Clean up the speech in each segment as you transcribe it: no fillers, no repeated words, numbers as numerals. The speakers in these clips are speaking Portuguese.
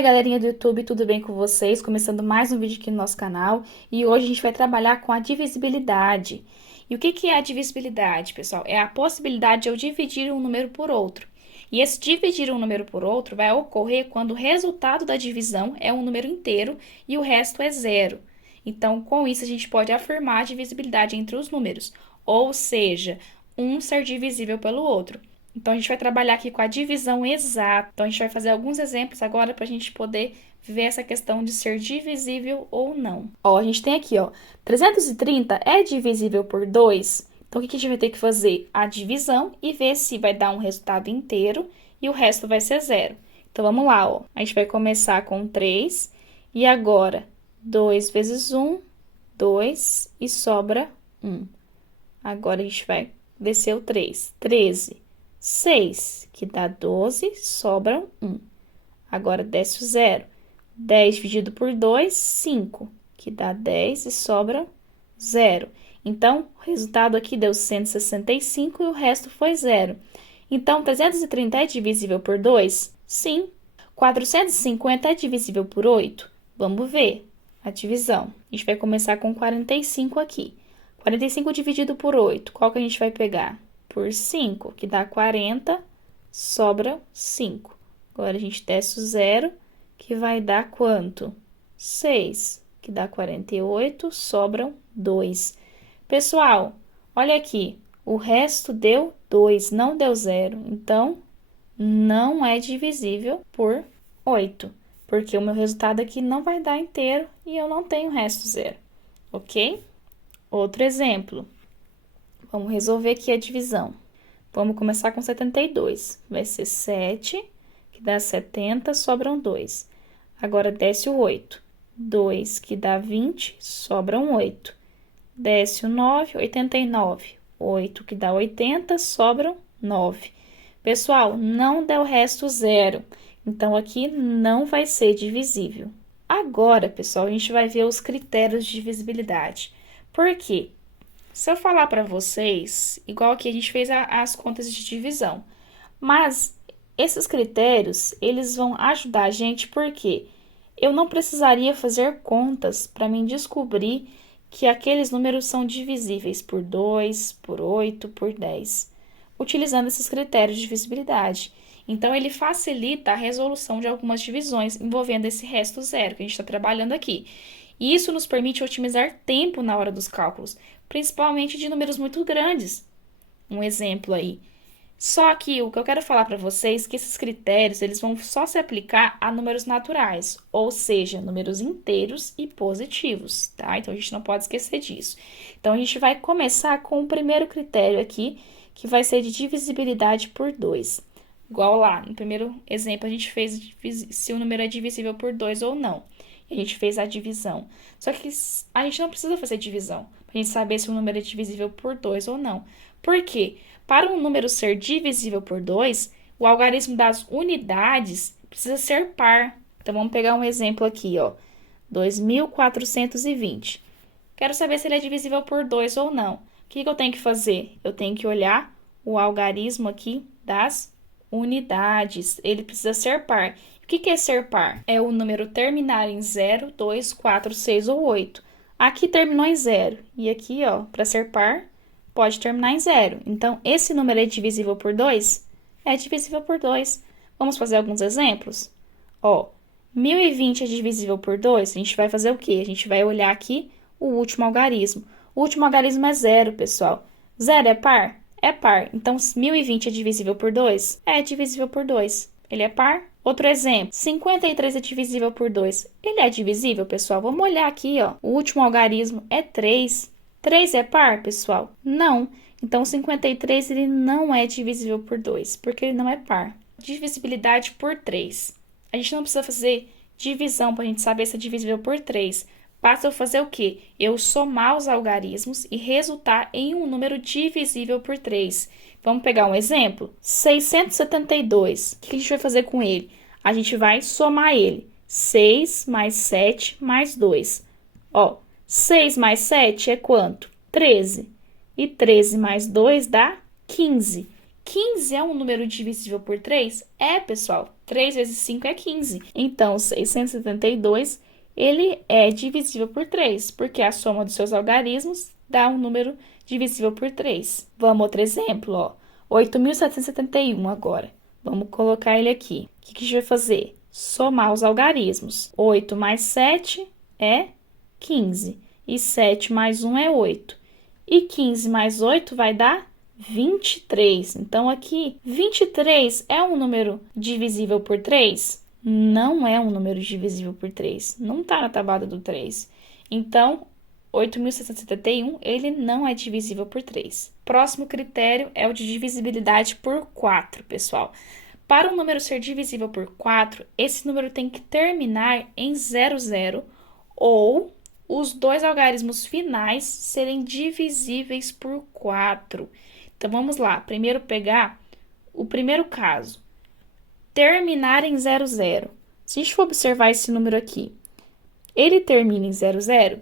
Fala galerinha do YouTube, tudo bem com vocês? Começando mais um vídeo aqui no nosso canal e hoje a gente vai trabalhar com a divisibilidade. E o que é a divisibilidade, pessoal? É a possibilidade de eu dividir um número por outro. E esse dividir um número por outro vai ocorrer quando o resultado da divisão é um número inteiro e o resto é zero. Então, com isso, a gente pode afirmar a divisibilidade entre os números, ou seja, um ser divisível pelo outro. Então, a gente vai trabalhar aqui com a divisão exata. Então, a gente vai fazer alguns exemplos agora para a gente poder ver essa questão de ser divisível ou não. Ó, a gente tem aqui, ó, 330 é divisível por 2. Então, o que a gente vai ter que fazer? A divisão e ver se vai dar um resultado inteiro e o resto vai ser zero. Então, vamos lá, ó. A gente vai começar com 3 e agora 2 vezes 1, 2 e sobra 1. Agora, a gente vai descer o 3. 13. 6, que dá 12, sobra 1. Agora, desce o 0. 10 dividido por 2, 5, que dá 10 e sobra 0. Então, o resultado aqui deu 165 e o resto foi 0. Então, 330 é divisível por 2? Sim. 450 é divisível por 8? Vamos ver a divisão. A gente vai começar com 45 aqui. 45 dividido por 8, qual que a gente vai pegar? Por 5, que dá 40, sobra 5. Agora, a gente desce o 0, que vai dar quanto? 6, que dá 48, sobram 2. Pessoal, olha aqui, o resto deu 2, não deu 0. Então, não é divisível por 8, porque o meu resultado aqui não vai dar inteiro e eu não tenho resto 0, ok? Outro exemplo. Vamos resolver aqui a divisão. Vamos começar com 72. Vai ser 7, que dá 70, sobram 2. Agora, desce o 8. 2, que dá 20, sobram 8. Desce o 9, 89. 8, que dá 80, sobram 9. Pessoal, não deu resto 0. Então, aqui não vai ser divisível. Agora, pessoal, a gente vai ver os critérios de divisibilidade. Por quê? Se eu falar para vocês, igual aqui a gente fez as contas de divisão, mas esses critérios, eles vão ajudar a gente porque eu não precisaria fazer contas para mim descobrir que aqueles números são divisíveis por 2, por 8, por 10, utilizando esses critérios de divisibilidade. Então, ele facilita a resolução de algumas divisões envolvendo esse resto zero que a gente está trabalhando aqui. E isso nos permite otimizar tempo na hora dos cálculos, principalmente de números muito grandes. Um exemplo aí. Só que o que eu quero falar para vocês é que esses critérios eles vão só se aplicar a números naturais, ou seja, números inteiros e positivos, tá? Então, a gente não pode esquecer disso. Então, a gente vai começar com o primeiro critério aqui, que vai ser de divisibilidade por 2. Igual lá, no primeiro exemplo, a gente fez se o número é divisível por 2 ou não. A gente fez a divisão. Só que a gente não precisa fazer divisão para a gente saber se o número é divisível por 2 ou não. Por quê? Para um número ser divisível por 2, o algarismo das unidades precisa ser par. Então, vamos pegar um exemplo aqui, ó. 2.420. Quero saber se ele é divisível por 2 ou não. O que eu tenho que fazer? Eu tenho que olhar o algarismo aqui das unidades. Ele precisa ser par. O que é ser par? É o número terminar em 0, 2, 4, 6 ou 8. Aqui terminou em 0. E aqui, ó, para ser par, pode terminar em 0. Então, esse número é divisível por 2? É divisível por 2. Vamos fazer alguns exemplos? Ó, 1020 é divisível por 2? A gente vai fazer o quê? A gente vai olhar aqui o último algarismo. O último algarismo é 0, pessoal. 0 é par? É par. Então, 1020 é divisível por 2? É divisível por 2. Ele é par? Outro exemplo, 53 é divisível por 2. Ele é divisível, pessoal? Vamos olhar aqui, ó. O último algarismo é 3. 3 é par, pessoal? Não. Então, 53 ele não é divisível por 2, porque ele não é par. Divisibilidade por 3. A gente não precisa fazer divisão para a gente saber se é divisível por 3. Basta eu fazer o quê? Eu somar os algarismos e resultar em um número divisível por 3. Vamos pegar um exemplo? 672. O que a gente vai fazer com ele? A gente vai somar ele. 6 mais 7 mais 2. Ó, 6 mais 7 é quanto? 13. E 13 mais 2 dá 15. 15 é um número divisível por 3? É, pessoal. 3 vezes 5 é 15. Então, 672, ele é divisível por 3, porque a soma dos seus algarismos dá um número divisível por 3. Vamos outro exemplo, ó. 8.771 agora. Vamos colocar ele aqui. O que a gente vai fazer? Somar os algarismos. 8 mais 7 é 15. E 7 mais 1 é 8. E 15 mais 8 vai dar 23. Então, aqui, 23 é um número divisível por 3? Não é um número divisível por 3. Não está na tabela do 3. Então, 8.671, ele não é divisível por 3. Próximo critério é o de divisibilidade por 4, pessoal. Para um número ser divisível por 4, esse número tem que terminar em 00 ou os dois algarismos finais serem divisíveis por 4. Então, vamos lá. Primeiro pegar o primeiro caso. Terminar em 00. Se a gente for observar esse número aqui, ele termina em 00?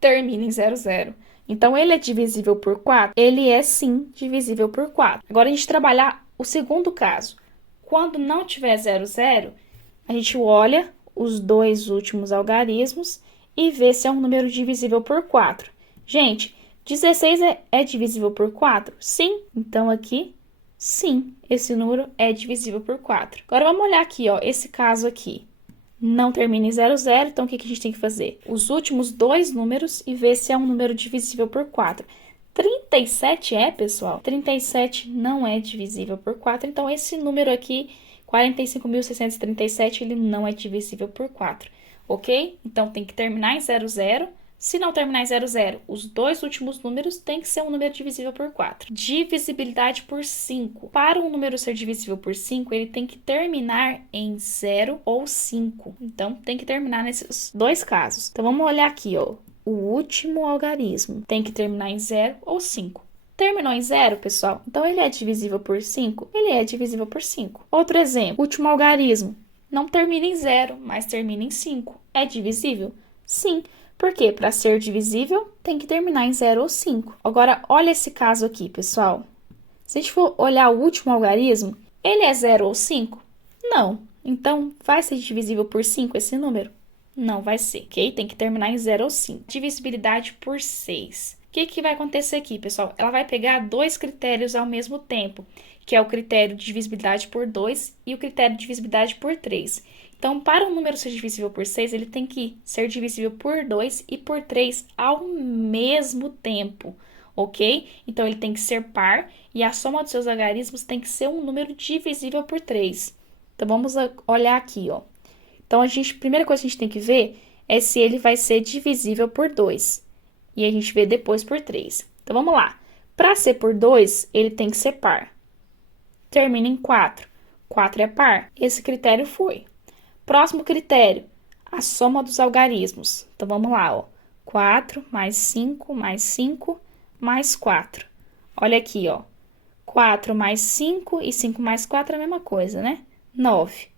Termina em 00. Então, ele é divisível por 4? Ele é, sim, divisível por 4. Agora, a gente trabalhar o segundo caso. Quando não tiver 00, a gente olha os dois últimos algarismos e vê se é um número divisível por 4. Gente, 16 é divisível por 4? Sim. Então, aqui, sim, esse número é divisível por 4. Agora, vamos olhar aqui, ó, esse caso aqui. Não termina em 00, então o que a gente tem que fazer? Os últimos dois números e ver se é um número divisível por 4. 37 é, pessoal? 37 não é divisível por 4, então esse número aqui, 45.637, ele não é divisível por 4, ok? Então, tem que terminar em 00. Se não terminar em 00, os dois últimos números têm que ser um número divisível por 4. Divisibilidade por 5. Para um número ser divisível por 5, ele tem que terminar em 0 ou 5. Então, tem que terminar nesses dois casos. Então, vamos olhar aqui, ó. O último algarismo tem que terminar em 0 ou 5. Terminou em 0, pessoal? Então, ele é divisível por 5? Ele é divisível por 5. Outro exemplo, último algarismo. Não termina em 0, mas termina em 5. É divisível? Sim. Por quê? Para ser divisível, tem que terminar em 0 ou 5. Agora, olha esse caso aqui, pessoal. Se a gente for olhar o último algarismo, ele é 0 ou 5? Não. Então, vai ser divisível por 5 esse número? Não vai ser, ok? Tem que terminar em 0 ou 5. Divisibilidade por 6. O que vai acontecer aqui, pessoal? Ela vai pegar dois critérios ao mesmo tempo, que é o critério de divisibilidade por 2 e o critério de divisibilidade por 3. Então, para um número ser divisível por 6, ele tem que ser divisível por 2 e por 3 ao mesmo tempo, ok? Então, ele tem que ser par e a soma dos seus algarismos tem que ser um número divisível por 3. Então, vamos olhar aqui, ó. Então, a primeira coisa que a gente tem que ver é se ele vai ser divisível por 2. E a gente vê depois por 3. Então, vamos lá. Para ser por 2, ele tem que ser par. Termina em 4. 4 é par. Esse critério foi. Próximo critério, a soma dos algarismos. Então, vamos lá, ó. 4 mais 5 mais 5 mais 4. Olha aqui, ó. 4 mais 5 e 5 mais 4 é a mesma coisa, né? 9.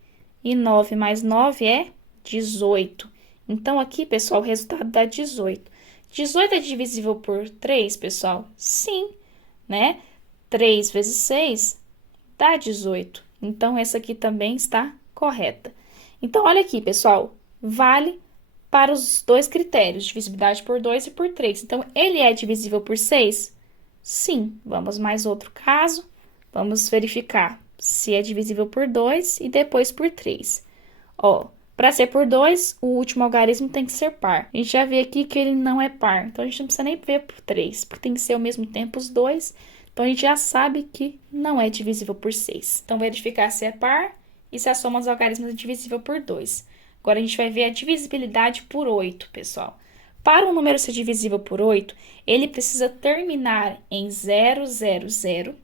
E 9 mais 9 é 18. Então, aqui, pessoal, o resultado dá 18. 18 é divisível por 3, pessoal? Sim, né? 3 vezes 6 dá 18. Então, essa aqui também está correta. Então, olha aqui, pessoal, vale para os dois critérios, divisibilidade por 2 e por 3. Então, ele é divisível por 6? Sim. Vamos mais outro caso. Vamos verificar se é divisível por 2 e depois por 3. Ó, para ser por 2, o último algarismo tem que ser par. A gente já vê aqui que ele não é par, então a gente não precisa nem ver por 3, porque tem que ser ao mesmo tempo os dois. Então, a gente já sabe que não é divisível por 6. Então, verificar se é par e se a soma dos algarismos é divisível por 2. Agora, a gente vai ver a divisibilidade por 8, pessoal. Para um número ser divisível por 8, ele precisa terminar em 0, 0, 0,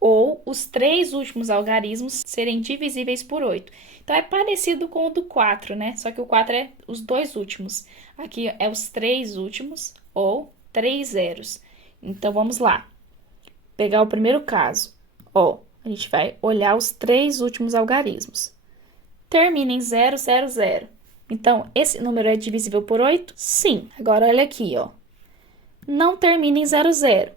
ou os três últimos algarismos serem divisíveis por 8. Então, é parecido com o do 4, né? Só que o 4 é os dois últimos. Aqui é os três últimos ou 3 zeros. Então, vamos lá. Pegar o primeiro caso. Ó, a gente vai olhar os três últimos algarismos. Termina em 0, 0, 0. Então, esse número é divisível por 8? Sim. Agora, olha aqui, ó. Não termina em 0, 0.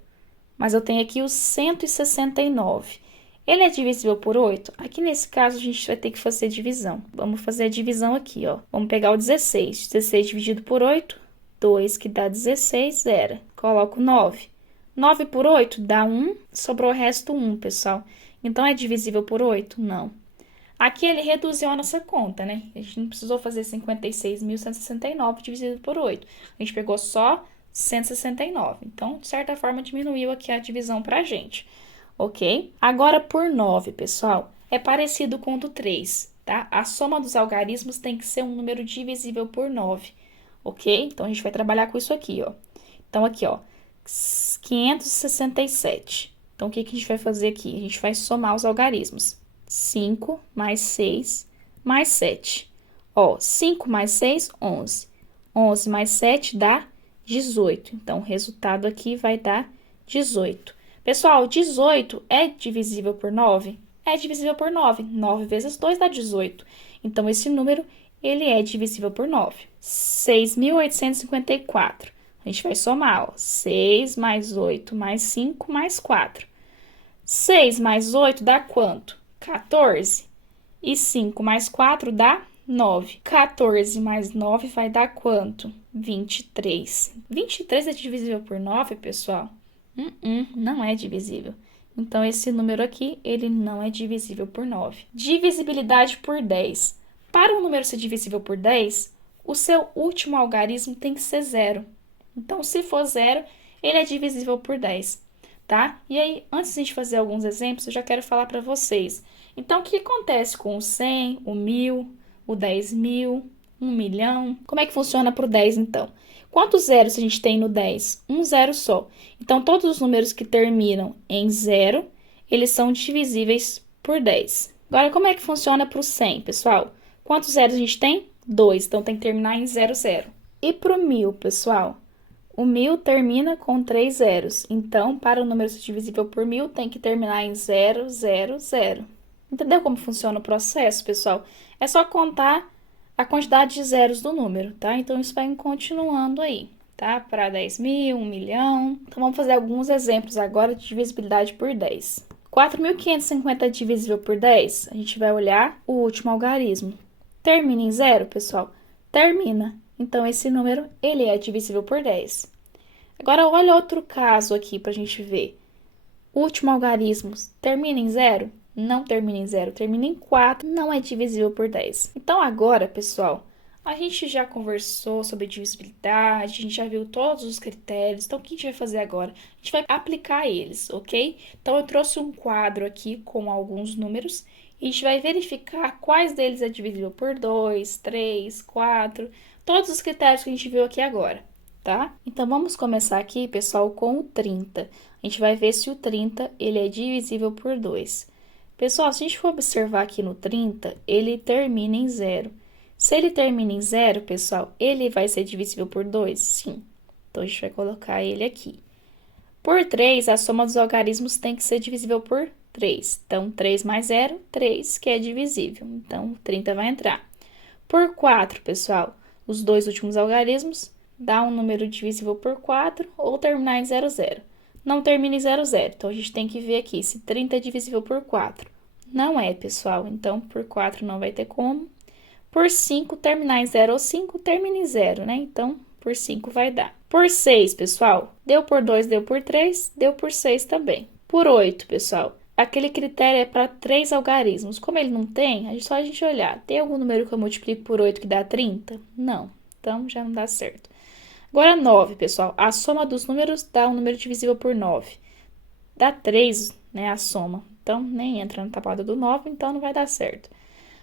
Mas eu tenho aqui o 169. Ele é divisível por 8? Aqui nesse caso a gente vai ter que fazer divisão. Vamos fazer a divisão aqui, ó. Vamos pegar o 16. 16 dividido por 8, 2, que dá 16, zero. Coloco 9. 9 por 8 dá 1, sobrou o resto 1, pessoal. Então, é divisível por 8? Não. Aqui ele reduziu a nossa conta, né? A gente não precisou fazer 56.169 dividido por 8. A gente pegou só 169. Então, de certa forma, diminuiu aqui a divisão pra gente, ok? Agora, por 9, pessoal, é parecido com o do 3, tá? A soma dos algarismos tem que ser um número divisível por 9, ok? Então, a gente vai trabalhar com isso aqui, ó. Então, aqui, ó, 567. Então, o que que a gente vai fazer aqui? A gente vai somar os algarismos. 5 mais 6 mais 7. Ó, 5 mais 6, 11. 11 mais 7 dá 18. Então, o resultado aqui vai dar 18. Pessoal, 18 é divisível por 9? É divisível por 9. 9 vezes 2 dá 18. Então, esse número, ele é divisível por 9. 6.854. A gente vai somar, ó. 6 mais 8 mais 5 mais 4. 6 mais 8 dá quanto? 14. E 5 mais 4 dá 9. 14 mais 9 vai dar quanto? 23. 23 é divisível por 9, pessoal? Não é divisível. Então, esse número aqui, ele não é divisível por 9. Divisibilidade por 10. Para um número ser divisível por 10, o seu último algarismo tem que ser 0. Então, se for 0, ele é divisível por 10. Tá? E aí, antes de a gente fazer alguns exemplos, eu já quero falar para vocês. Então, o que acontece com o 100, o 1000, o 10.000, 1.000.000? Como é que funciona para o 10, então? Quantos zeros a gente tem no 10? Um zero só. Então, todos os números que terminam em 0, eles são divisíveis por 10. Agora, como é que funciona para o 100, pessoal? Quantos zeros a gente tem? 2, então tem que terminar em 00. E para o 1000, pessoal? O 1000 termina com 3 zeros, então, para o número ser divisível por 1000, tem que terminar em 0, 0, 0. Entendeu como funciona o processo, pessoal? É só contar a quantidade de zeros do número, tá? Então, isso vai continuando aí, tá? Para 10.000, 1.000.000. Então, vamos fazer alguns exemplos agora de divisibilidade por 10. 4.550 é divisível por 10? A gente vai olhar o último algarismo. Termina em 0, pessoal? Termina. Então, esse número, ele é divisível por 10. Agora, olha outro caso aqui para a gente ver. Último algarismo, termina em 0? Não termina em 0, termina em 4, não é divisível por 10. Então, agora, pessoal, a gente já conversou sobre divisibilidade, a gente já viu todos os critérios. Então, o que a gente vai fazer agora? A gente vai aplicar eles, ok? Então, eu trouxe um quadro aqui com alguns números e a gente vai verificar quais deles é divisível por 2, 3, 4... Todos os critérios que a gente viu aqui agora, tá? Então, vamos começar aqui, pessoal, com o 30. A gente vai ver se o 30, ele é divisível por 2. Pessoal, se a gente for observar aqui no 30, ele termina em 0. Se ele termina em 0, pessoal, ele vai ser divisível por 2? Sim. Então, a gente vai colocar ele aqui. Por 3, a soma dos algarismos tem que ser divisível por 3. Então, 3 mais 0, 3, que é divisível. Então, 30 vai entrar. Por 4, pessoal, os dois últimos algarismos dá um número divisível por 4 ou terminar em 00. Não termina em 00, então a gente tem que ver aqui se 30 é divisível por 4. Não é, pessoal, então por 4 não vai ter como. Por 5, terminar em 0 ou 5, termina em 0, né? Então, por 5 vai dar. Por 6, pessoal, deu por 2, deu por 3, deu por 6 também. Por 8, pessoal, aquele critério é para 3 algarismos. Como ele não tem, é só a gente olhar. Tem algum número que eu multiplico por 8 que dá 30? Não. Então, já não dá certo. Agora, 9, pessoal. A soma dos números dá um número divisível por 9. Dá 3, né, a soma. Então, nem entra na tabuada do 9, então não vai dar certo.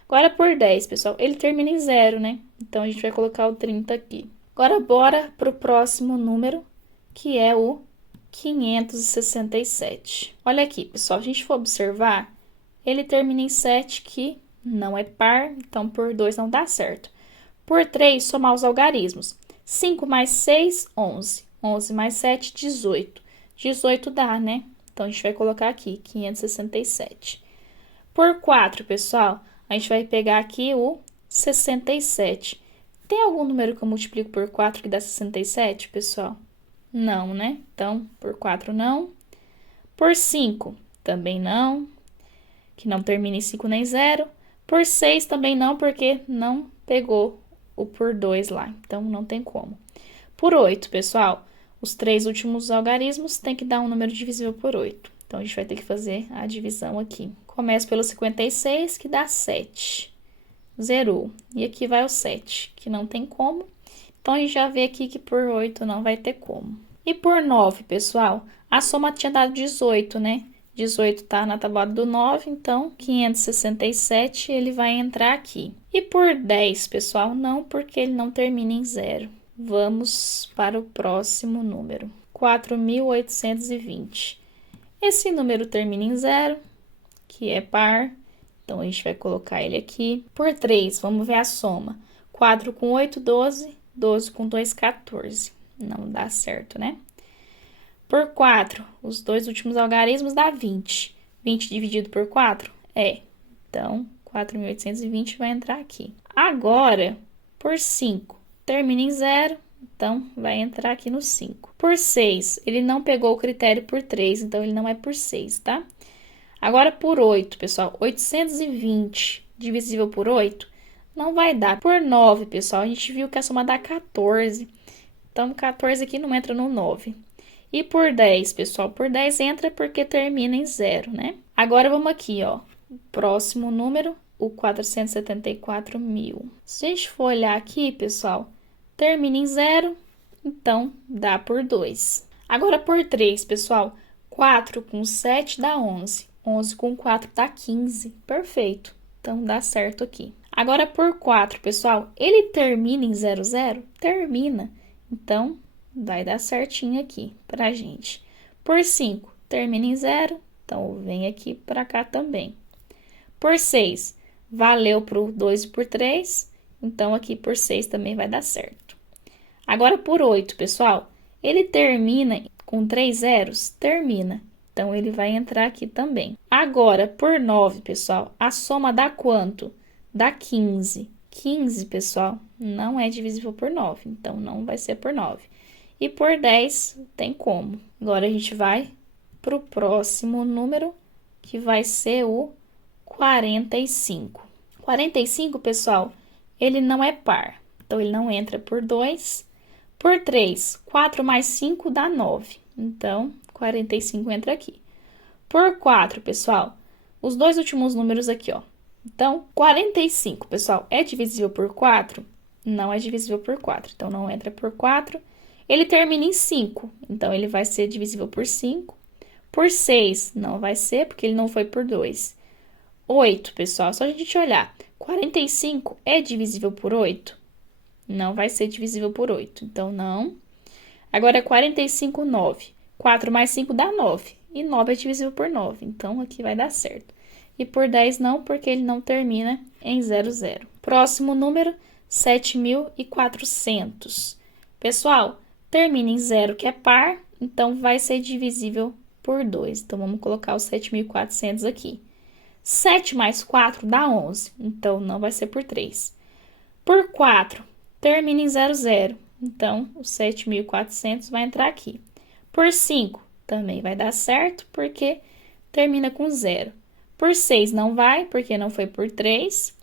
Agora, por 10, pessoal. Ele termina em 0, né? Então, a gente vai colocar o 30 aqui. Agora, bora para o próximo número, que é o 567. Olha aqui, pessoal, a gente for observar, ele termina em 7, que não é par, então por 2 não dá certo. Por 3, somar os algarismos. 5 mais 6, 11. 11 mais 7, 18. 18 dá, né? Então, a gente vai colocar aqui, 567. Por 4, pessoal, a gente vai pegar aqui o 67. Tem algum número que eu multiplico por 4 que dá 67, pessoal? Não, né? Então, por 4 não. Por 5, também não. que não termina em 5 nem 0. Por 6 também não, porque não pegou o por 2 lá, então não tem como. Por 8, pessoal, os 3 últimos algarismos tem que dar um número divisível por 8. Então, a gente vai ter que fazer a divisão aqui. Começa pelo 56, que dá 7. Zerou. E aqui vai o 7, que não tem como. Então, a gente já vê aqui que por 8 não vai ter como. E por 9, pessoal, a soma tinha dado 18, né? 18 tá na tabuada do 9, então 567 ele vai entrar aqui. E por 10, pessoal, não, porque ele não termina em 0. Vamos para o próximo número, 4.820. Esse número termina em 0, que é par, então a gente vai colocar ele aqui. Por 3, vamos ver a soma. 4 com 8, 12, 12 com 2, 14. Não dá certo, né? Por 4, os dois últimos algarismos dá 20. 20 dividido por 4? Então, 4.820 vai entrar aqui. Agora, por 5, termina em 0, então vai entrar aqui no 5. Por 6, ele não pegou o critério por 3, então ele não é por 6, tá? Agora, por 8, pessoal, 820 divisível por 8 não vai dar. Por 9, pessoal, a gente viu que a soma dá 14. Então, 14 aqui não entra no 9. E por 10, pessoal, por 10 entra porque termina em 0, né? Agora, vamos aqui, ó. Próximo número, o 474.000. Se a gente for olhar aqui, pessoal, termina em 0, então dá por 2. Agora, por 3, pessoal, 4 com 7 dá 11. 11 com 4 dá 15. Perfeito. Então, dá certo aqui. Agora, por 4, pessoal, ele termina em 00? Termina. Então, vai dar certinho aqui pra gente. Por 5, termina em 0. Então, vem aqui pra cá também. Por 6, valeu pro 2 e por 3. Então, aqui por 6 também vai dar certo. Agora, por 8, pessoal, ele termina com 3 zeros? Termina. Então, ele vai entrar aqui também. Agora, por 9, pessoal, a soma dá quanto? Dá 15. 15, pessoal, não é divisível por 9, então não vai ser por 9. E por 10, tem como. Agora, a gente vai para o próximo número, que vai ser o 45. 45, pessoal, ele não é par, então ele não entra por 2. Por 3, 4 mais 5 dá 9, então 45 entra aqui. Por 4, pessoal, os dois últimos números aqui, ó. Então, 45, pessoal, é divisível por 4? Não é divisível por 4, então não entra por 4. Ele termina em 5, então ele vai ser divisível por 5. Por 6, não vai ser, porque ele não foi por 2. 8, pessoal, só a gente olhar. 45 é divisível por 8? Não vai ser divisível por 8, então não. Agora, 45, 9. 4 mais 5 dá 9, e 9 é divisível por 9, então aqui vai dar certo. E por 10 não, porque ele não termina em 00. Próximo número, 7.400. Pessoal, termina em 0, que é par, então vai ser divisível por 2. Então, vamos colocar os 7.400 aqui. 7 mais 4 dá 11, então não vai ser por 3. Por 4, termina em 00, então os 7.400 vai entrar aqui. Por 5, também vai dar certo, porque termina com 0. Por 6 não vai, porque não foi por 3.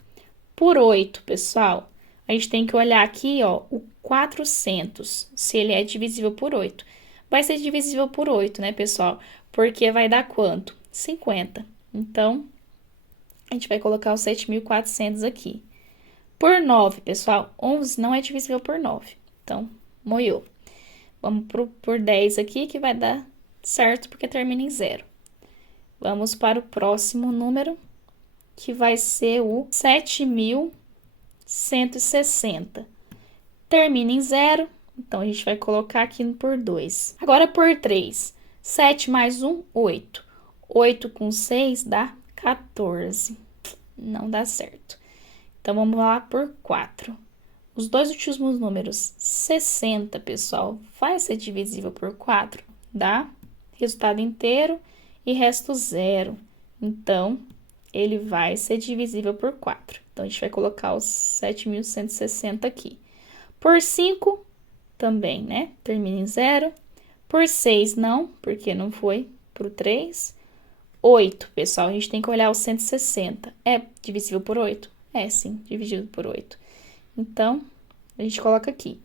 Por 8, pessoal, a gente tem que olhar aqui, ó, o 400, se ele é divisível por 8. Vai ser divisível por 8, né, pessoal? Porque vai dar quanto? 50. Então, a gente vai colocar os 7.400 aqui. Por 9, pessoal, 11 não é divisível por 9. Então, moiou. Vamos por 10 aqui, que vai dar certo, porque termina em 0. Vamos para o próximo número, que vai ser o 7.160. Termina em 0, então a gente vai colocar aqui por 2. Agora, por 3. 7 mais 1, 8. 8 com 6 dá 14. Não dá certo. Então, vamos lá por 4. Os dois últimos números, 60, pessoal, vai ser divisível por 4? Dá resultado inteiro e resto 0. Então, ele vai ser divisível por 4. Então, a gente vai colocar os 7.160 aqui. Por 5, também, né? Termina em 0. Por 6, não, porque não foi pro 3. 8, pessoal, a gente tem que olhar o 160. É divisível por 8? É, sim, dividido por 8. Então, a gente coloca aqui.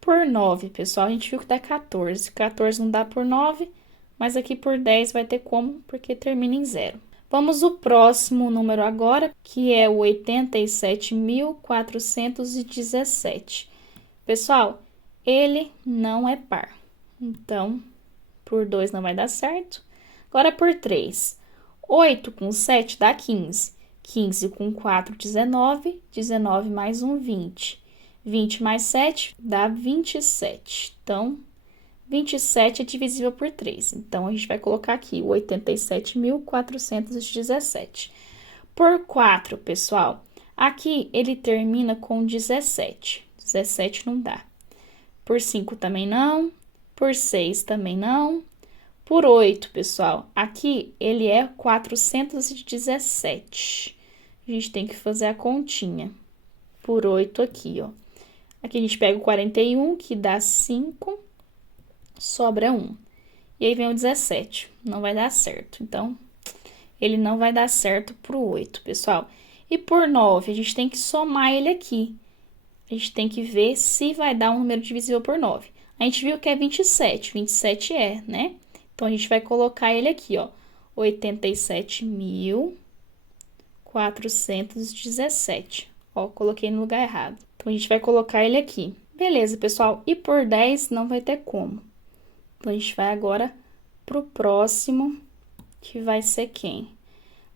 Por 9, pessoal, a gente viu que dá 14. 14 não dá por 9, mas aqui por 10 vai ter como, porque termina em 0. Vamos ao próximo número agora, que é o 87.417. Pessoal, ele não é par. Então, por 2 não vai dar certo. Agora, por 3. 8 com 7 dá 15. 15 com 4, 19. 19 mais 1, 20. 20 mais 7 dá 27. Então, 27 é divisível por 3. Então, a gente vai colocar aqui o 87.417. Por 4, pessoal, aqui ele termina com 17. 17 não dá. Por 5 também não. Por 6 também não. Por 8, pessoal, aqui ele é 417. A gente tem que fazer a continha. Por 8 aqui, ó. Aqui a gente pega o 41, que dá 5. Sobra 1. E aí vem o 17. Não vai dar certo. Então, ele não vai dar certo pro 8, pessoal. E por 9, a gente tem que somar ele aqui. A gente tem que ver se vai dar um número divisível por 9. A gente viu que é 27. 27 é, né? Então, a gente vai colocar ele aqui, ó. 87.417. Ó, coloquei no lugar errado. Então, a gente vai colocar ele aqui. Beleza, pessoal. E por 10 não vai ter como. Então, a gente vai agora pro próximo, que vai ser quem?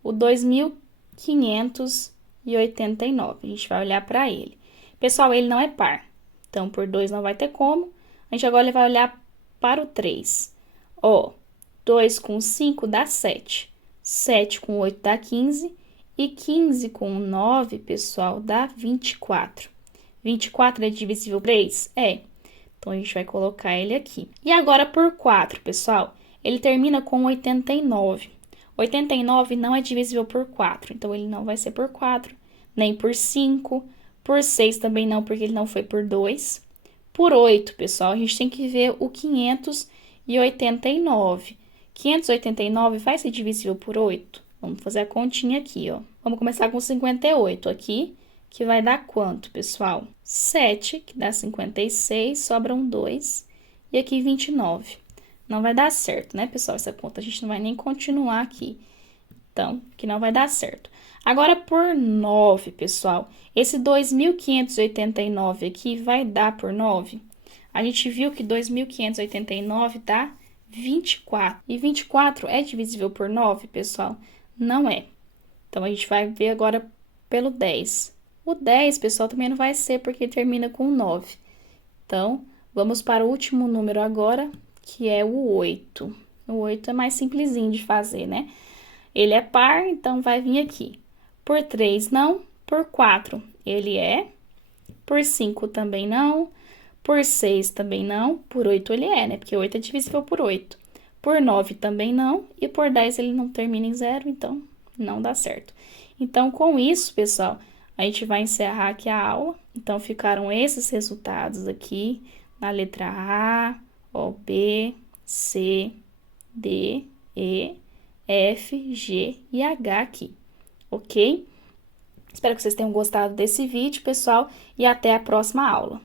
O 2.589. A gente vai olhar para ele. Pessoal, ele não é par. Então, por 2 não vai ter como. A gente agora vai olhar para o 3. Ó, 2 com 5 dá 7. 7 com 8 dá 15. E 15 com 9, pessoal, dá 24. 24 é divisível por 3? É. Então, a gente vai colocar ele aqui. E agora, por 4, pessoal, ele termina com 89. 89 não é divisível por 4, então ele não vai ser por 4, nem por 5, por 6 também não, porque ele não foi por 2. Por 8, pessoal, a gente tem que ver o 589. 589 vai ser divisível por 8? Vamos fazer a continha aqui, ó. Vamos começar com 58 aqui, que vai dar quanto, pessoal? 7, que dá 56, sobram 2, e aqui 29. Não vai dar certo, né, pessoal? Essa conta a gente não vai nem continuar aqui. Então, que não vai dar certo. Agora, por 9, pessoal, esse 2.589 aqui vai dar por 9? A gente viu que 2.589 dá 24. E 24 é divisível por 9, pessoal? Não é. Então, a gente vai ver agora pelo 10. O 10, pessoal, também não vai ser, porque termina com 9. Então, vamos para o último número agora, que é o 8. O 8 é mais simplesinho de fazer, né? Ele é par, então vai vir aqui. Por 3, não. Por 4, ele é. Por 5 também não. Por 6 também não. Por 8 ele é, né? Porque 8 é divisível por 8. Por 9 também não. E por 10 ele não termina em 0, então não dá certo. Então, com isso, pessoal, a gente vai encerrar aqui a aula. Então, ficaram esses resultados aqui na letra A, O, B, C, D, E, F, G e H aqui, ok? Espero que vocês tenham gostado desse vídeo, pessoal, e até a próxima aula.